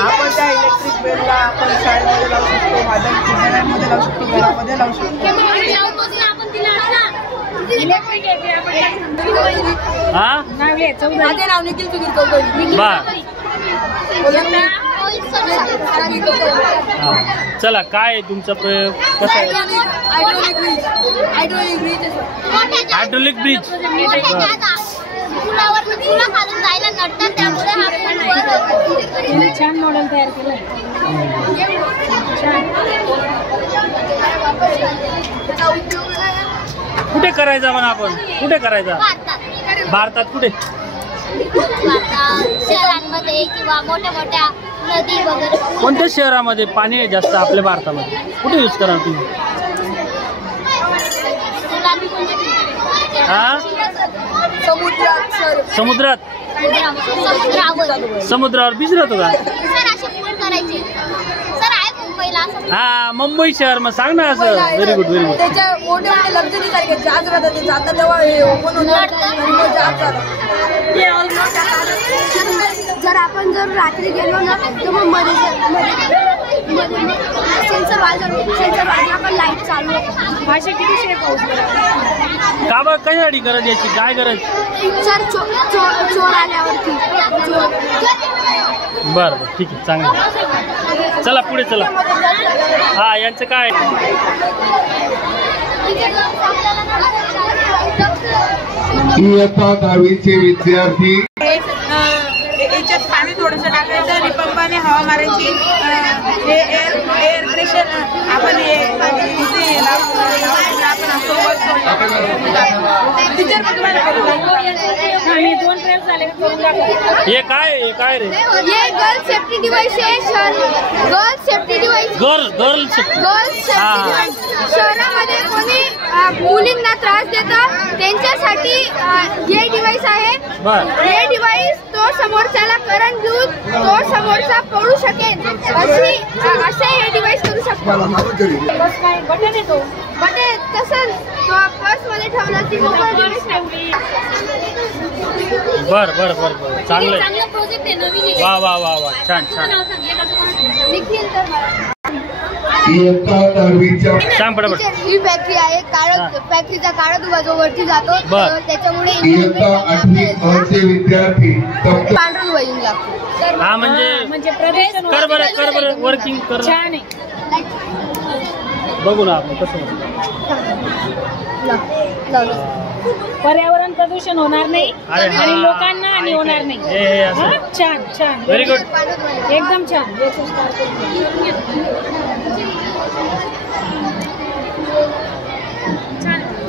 आपण त्या इलेक्ट्रिक बेलला आपण शाळेमध्ये लावू शकतो, मैदानामध्ये लावू शकतो, घरामध्ये लावू शकतो. चला, काय तुमचा प्रयोग कसा आहे? Hydraulic bridge. छान मॉडेल तयार केलं. कुठे करायचा म्हणा आपण? कुठे करायचा? भारतात कुठे? शहरांमध्ये किंवा मोठ्या मोठ्या नदी वगैरे. कोणत्या शहरामध्ये पाणी आहे जास्त आपल्या भारतामध्ये? कुठे यूज करा तुम्ही? समुद्रात. समुद्रावर बीच राहतो का? हा, मुंबई शहर. मग सांग ना असं. Very good, very good. त्याच्या मोठे मोठे लक्झरी सारखे जहाज राहतात, ते जाता तेव्हा हे ओपन होणार. जर आपण रात्री गेलो ना तर मग मध्ये सेन्सर वाजवलं आपण लाईट चालू. भाषा किती शेप का बरं? कशासाठी गरज याची? काय गरज? सर चोर आल्यावरती. बरं बरं, ठीक आहे, चांगलं. चला पुढे चला. हा, यांचं काय? इयत्ता 10वीचे विद्यार्थी. याच्यात पाणी थोडंसं टाकायचं आणि पंपाने हवा मारायची. हे एअर प्रेशर आपण हे हे काय रे? ये गर्ल सेफ्टी डिवाइस आहे. Girl safety device. Girl safety. शहरामध्ये कोणी मुलींना त्रास देतात त्यांच्यासाठी हे डिवाइस आहे. हे डिवाइस तो समोरच्याला करंट देऊन तो समोरचा पळू शकेल असे हे डिवाइस करू शकतो. बटन येतो. बटन तसं तो पर्स मध्ये ठेवला ती मोबाईल डिवाइस ठेवली. बर चांगलं. वा वा वा वा, छान छान. सांग पटापट. ही फॅक्टरी आहे. फॅक्टरीचा काळा धुवा जो वरती जातो त्याच्यामुळे विद्यार्थी पांढरा धुवा येऊन लागतो. हा, म्हणजे कर बरं वर्किंग कर. छान आहे. बघू ना आपण कसं. पर्यावरण प्रदूषण होणार नाही आणि लोकांना हानी होणार नाही. छान छान, व्हेरी गुड, एकदम छान.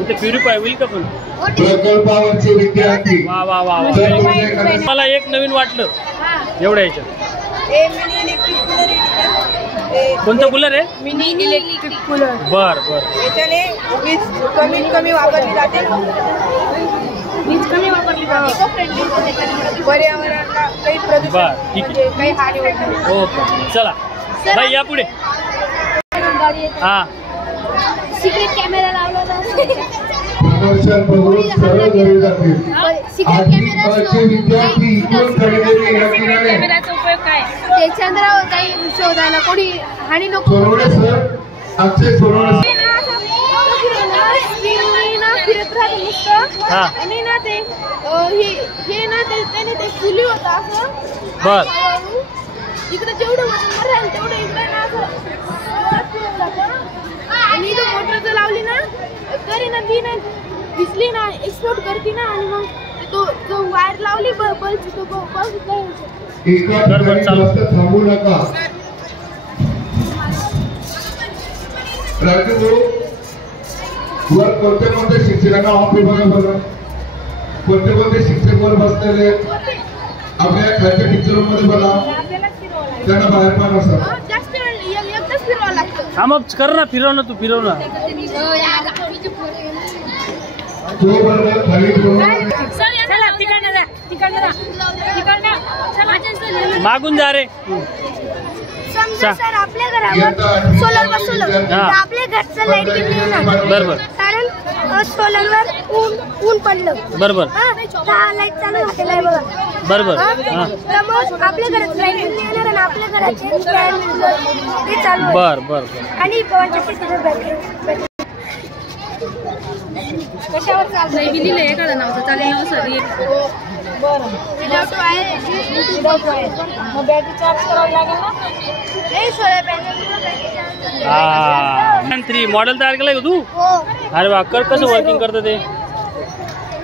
इथे प्युरिफाय होईल का पण? प्रकल्पावरचे विद्यार्थी. वा वा वा. मला एक नवीन वाटलं एवढ्या ह्याच्यात. कोणतं कूलर आहे? Mini electric cooler. बर. याच्याने वीज कमीत वापरली जाते. वीज कमी वापरली जाते. पर्यावरणाला काही प्रदूषण ठीक आहे, काही हानी होत नाही. ओके, चला बाई या पुढे. हा, सिक्रेट कॅमेरा लावला प्रदर्शन बघून सरळ घरी जातील. सिक्रेट विद्यार्थी कॅमेराचा उपयोग काय? ते चंद्रावर काही शोधायला कोणी हानी नको. फिरत राहत नुसतं आणि ना ते हे ना त्याने ते फुली होतं असं. बर. इकडे जेवढं वजन राहील तेवढं इकडे ना असं आणि इथं मोटर जर लावली ना तरी ना ती ना दिसली ना एक्सपोर्ट करते ना आणि मग तो वायर लावली बल्बची तो बल्ब थांबू नका. राजू वर कोणत्या शिक्षकांना ऑफ बघा बरं. कोणते शिक्षक वर बसलेले आपल्या खालच्या टीचर रूम मध्ये बघा. त्यांना बाहेर पण असं जास्त वेळ एकदाच फिरवावं लागतं. हा, मग कर ना, फिरव ना, तू फिरव ना. तिकडनं मागून जा रे. समजा सर आपल्या घरावर सोलर बसवलं तर आपल्या घरचं लाईट बिल नाही येणार. बरोबर. कारण सोलरवर ऊन पडलं. बरोबर. लाईट चालू झालेलं आहे बघा. बरोबर. तर मग आपल्या घरात लाईट बिल नाही येणार आणि आपल्या घराचे ते चालू आहे. बर बर. आणि बॅटरी कशावर चालतं? लिहिलेलं आहे एखादं नाव चालेल ना सर. Without wire. मग बॅटरी चार्ज करावी लागेल ना. नाही सोलर पॅनल. थ्री मॉडेल तयार केलंय का तू? अरे वा. कसं वर्किंग करतं ते?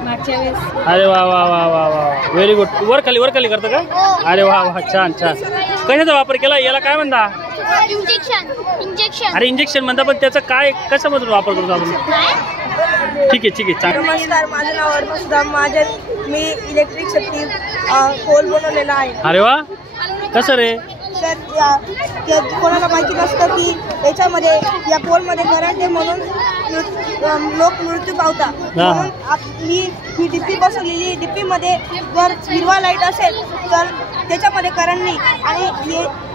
मागच्या वेळेस. अरे वा वा वा वा वा व्हेरी गुड. वर खाली करतं का? अरे वा वा छान छान. कशाचा वापर केला? याला काय म्हणता? इंजेक्शन. अरे इंजेक्शन म्हणता पण त्याचा काय कशामधून वापर करतो आपण? ठीक आहे चांगलं. नमस्कार, माझं नाव अर्जुन महाजन. मी इलेक्ट्रिक शक्ती पोल बनवलेला आहे. अरे वा. कसं रे? तर कोणाला माहिती नसतं की याच्यामध्ये या पोलमध्ये करंट आहे म्हणून लोक मृत्यू पावतात. म्हणून आपली ही डिप्पी बसवलेली. डिप्पीमध्ये जर हिरवा लाईट असेल तर त्याच्यामध्ये करंट नाही आणि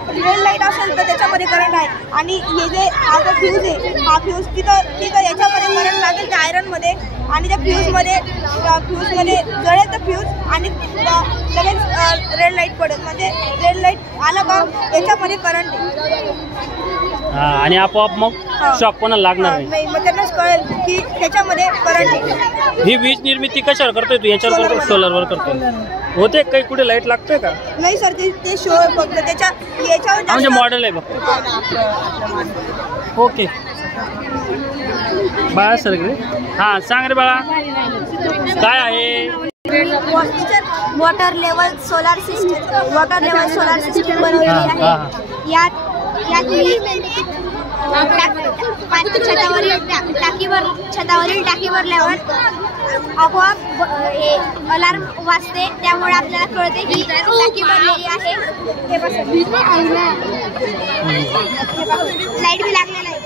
रेड लाईट असेल तर त्याच्यामध्ये करंट आहे. आणि हे जे हा जो फ्यूज आहे हा फ्यूज तिथं याच्यामध्ये करंट लागेल त्या आयरनमध्ये आणि त्या फ्यूजमध्ये जळेल तर फ्यूज आणि लगेच रेड लाईट पडेल. म्हणजे रेड लाईट आला का याच्यामध्ये करंट आहे. आणि आपोआप मग शॉक कोणाला लागणार नाही. मग त्यांनाच कळेल की त्याच्यामध्ये करंट आहे. ही वीज निर्मिती कशावर करतोय तू? याच्यावर करतो? सोलरवर करतोय. होते काही कुठे लाईट लागतोय का? नाही सर, ते शो फक्त याच्यावर म्हणजे मॉडेल आहे फक्त. ओके बाळा सर हां सांग रे बाळा काय आहे? वॉटर लेवल सोलार सिस्टम बनवलेली आहे. यात छतावरील टाकी भरल्यावर आपोआप अलार्म वाजते. त्यामुळे आपल्याला कळते की टाकी भरलेली आहे. लाईट बी लागलेला आहे.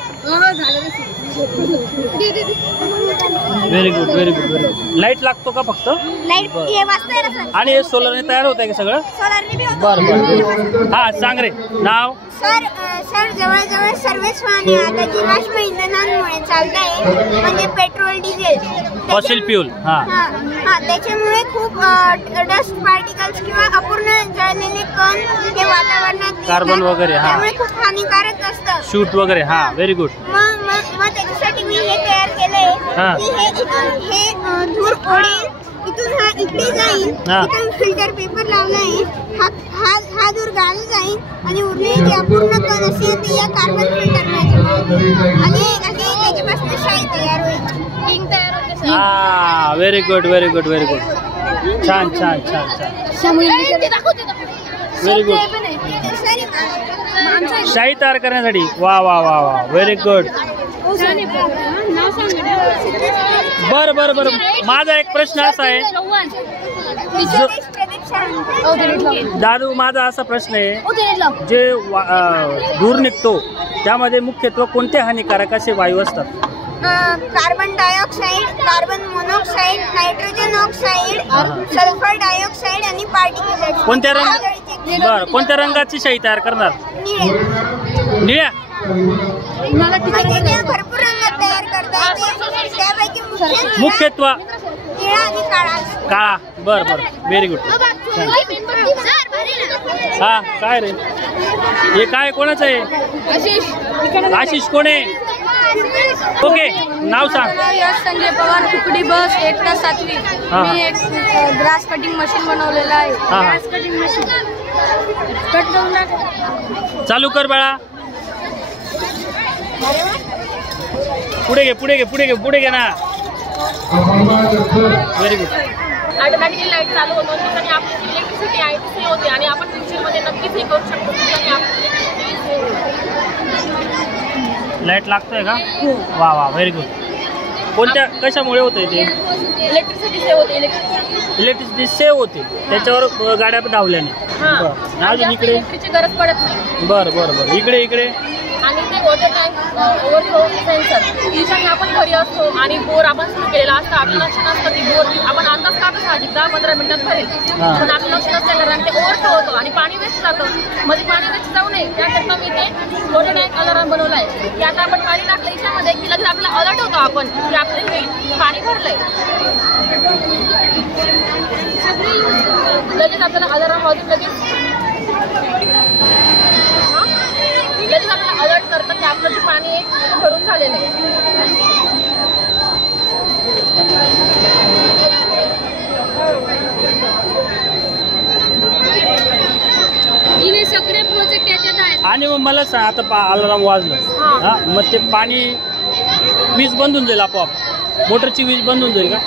Very good very good. Light लागतो का फक्त? लाईट हे वाजतंय ना सर. आणि हे सोलरने तयार होत आहे का सगळं? सोलारने बी होतं. बरं हां सांग रे नाव. सर जवळजवळ सर्वच वाहने आता जीवाश्म इंधनांमुळे चालत आहे. म्हणजे पेट्रोल डिझेल फॉसिल फ्यूल. त्याच्यामुळे खूप डस्ट पार्टिकल्स किंवा अपूर्ण जळलेले कण हे वातावरणात कार्बन वगैरे त्यामुळे खूप हानिकारक असतं. शूट वगैरे. हां व्हेरी गुड. मग त्याच्यासाठी मी हे तयार केलंय की हे धूर ओढेल. इथून हा इकडे जाईल. इथून फिल्टर पेपर लावला आहे. हा धूर गाळला जाईल आणि उरलेले जे अपूर्ण कण असेल ते या कार्बन फिल्टरमध्ये आणि त्याच्यापासून शाई तयार होईल. इंक तयार होते. Very good very good very good. छान छान छान छान. Very good. शाई तयार करण्यासाठी. वा वा वा वा व्हेरी गुड. बरं माझा एक प्रश्न असा आहे दादू. माझा असा प्रश्न आहे जे धूर निघतो त्यामध्ये मुख्यत्वे कोणते हानिकारक असे वायू असतात? Carbon dioxide, carbon monoxide, nitrogen oxide, sulphur dioxide आणि पार्टिक्युलेट. कोणत्या रंगाची शाई तयार करणार? निळ्या. भरपूर रंगात तयार करता येते. त्यापैकी मुख्यत्व निळा आणि काळा. बरं व्हेरी गुड. हा काय रे हे काय कोणाचं आहे? आशिष कोण आहे? ओके नाव सांग. संजय पवार. तुकडी बस 1 ता 7वी. मी एक ग्रास कटिंग मशीन बनवलेलं आहे. ग्रास कटिंग मशीन कट करून टाक. चालू कर बाळा. पुढे घे ना. Very good. ऑटोमॅटिकली लाईट चालू होतो आणि आपली इलेक्ट्रिसिटी आहे ती होते आणि आपण फ्युचरमध्ये नक्कीच हे करू शकतो. लाईट लागतोय का? वा वा व्हेरी गुड. कोणत्या कशामुळे होतंय ते? इलेक्ट्रिसिटी सेव्ह होते. इलेक्ट्रिसिटी सेव्ह होते त्याच्यावर गाड्या धावल्याने. अजून इकडे इलेक्ट्रिकची गरज पडत नाही. बरं इकडे आणि ते ते वॉटर टँक ओव्हरफ्लो सेन्सर त्याच्याने आपण घरी असतो आणि बोर आपण सुरू केलेला असतं. आपलं लक्ष नसतं की बोर आपण अंदाज काढतो साहजिक 10-15 मिनिटात भरेल, पण आपलं लक्ष नसतं कारण ते ओव्हरफ्लो होतं आणि पाणी वेस्ट जातं. मध्ये पाणी वेस्ट जाऊ नये त्याकरता मी ते वॉटर टँक अलार्म बनवला आहे की आता आपण पाणी टाकलं याच्यामध्ये की लगेच आपल्याला अलर्ट होतो आपण की आपलं हे पाणी भरलंय. लगेच आपल्याला अलार्म वाजून लगेच आपल्याला अलर्ट करतं की आपलं जे पाणी आहे ते भरून झालेलं आहे. इने सगळे प्रोजेक्ट याच्यात आहेत. आणि मग मला सांग आता अलार्म वाजलं हा मग ते पाणी वीज बंद होऊन जाईल आपोआप, मोटरची वीज बंद होऊन जाईल का?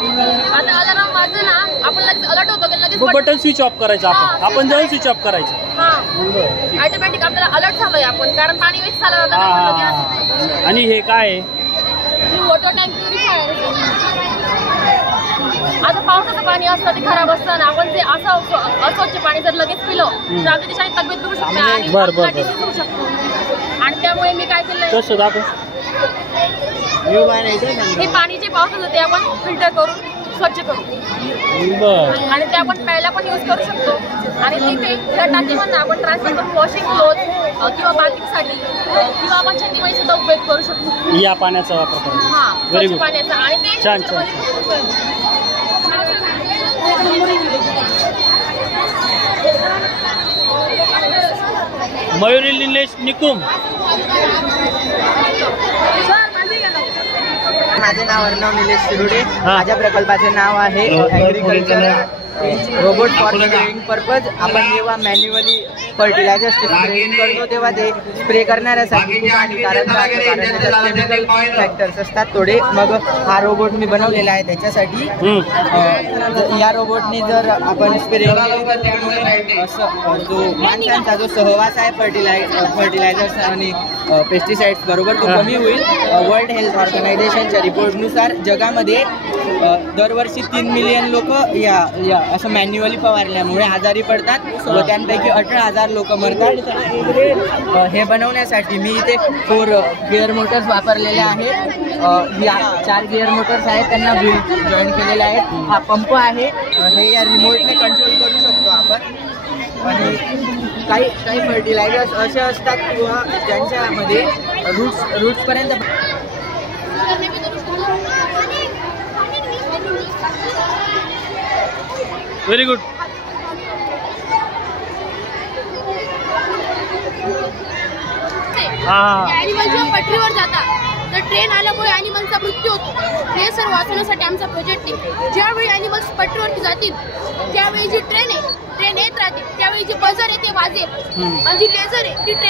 आता अलार्म वाजलं ना आपण लगेच अलर्ट होतो की लगेच बटन स्विच ऑफ करायचं आपण जाऊन स्विच ऑफ करायचं. हां ऑटोमॅटिक आपल्याला अलर्ट झालोय आपण कारण पाणी वेस्ट झालं जातं. आणि हे काय आहे? Water tank purifier. आता पावसाचं पाणी असतं ते खराब असतं ना, आपण ते असं अस्वच्छ पाणी जर लगेच पिलं तर आपली त्याच्याने तब्येत बिघडू शकते आणि आपल्याला डिसीज होऊ शकतो. आणि त्यामुळे मी काय केलंय कसं दाखव हे पाणी जे पावसाचं ते आपण फिल्टर करून स्वच्छ करू आणि ते आपण प्यायला पण यूज करू शकतो. आणि तिथे त्या टाकीमधून आपण ट्रान्सफर करून वॉशिंग क्लोथ किंवा बाथिंगसाठी किंवा आपण शेतीमध्ये सुद्धा उपयोग करू शकतो या पाण्याचा वापर करून. हां व्हेरी गुड पाण्याचा. आणि ते छान छान. मयुरी निलेश निकुम. माझे नाव अर्णव निलेश शिरुडे. माझ्या प्रकल्पाचे नाव आहे agriculture robot for spraying purpose. आपण जेव्हा मॅन्युअली फर्टिलायझर स्प्रेइंग करतो तेव्हा ते स्प्रे करणाऱ्यासाठी खूप हानिकारक राहतं कारण त्याच्यात केमिकल फॅक्टर्स असतात थोडे. मग हा रोबोट मी बनवलेला आहे त्याच्यासाठी. या रोबोटने जर आपण स्प्रे असं जो माणसांचा जो सहवास आहे फर्टिलायझर्स आणि पेस्टिसाइड्स बरोबर तो कमी होईल. वर्ल्ड हेल्थ ऑर्गनायझेशनच्या रिपोर्टनुसार जगामध्ये दरवर्षी 3 मिलियन लोक या असं मॅन्युअली फवारल्यामुळे आजारी पडतात व त्यांपैकी 18,000 लोक मरतात. हे बनवण्यासाठी मी इथे 4 गिअर मोटर्स वापरलेले आहेत. या 4 गिअर मोटर्स आहेत त्यांना व्हील जॉईन केलेले आहेत. हा पंप आहे हे या रिमोटने कंट्रोल करू शकतो आपण. आणि काही फर्टिलायझर्स असे असतात किंवा ज्यांच्यामध्ये रूट्सपर्यंत व्हेरी गुड. ॲनिमल जेव्हा पटरीवर जातात तर ट्रेन आल्यामुळे ॲनिमलचा मृत्यू होतो. हे सर्व वाचवण्यासाठी आमचा प्रोजेक्ट आहे. ज्यावेळी ॲनिमल्स पटरीवरती जातील त्यावेळी जी ट्रेन येत राहते त्यावेळी जे बजर आहे ते वाजेल आणि जी लेझर आहे ती ट्रेन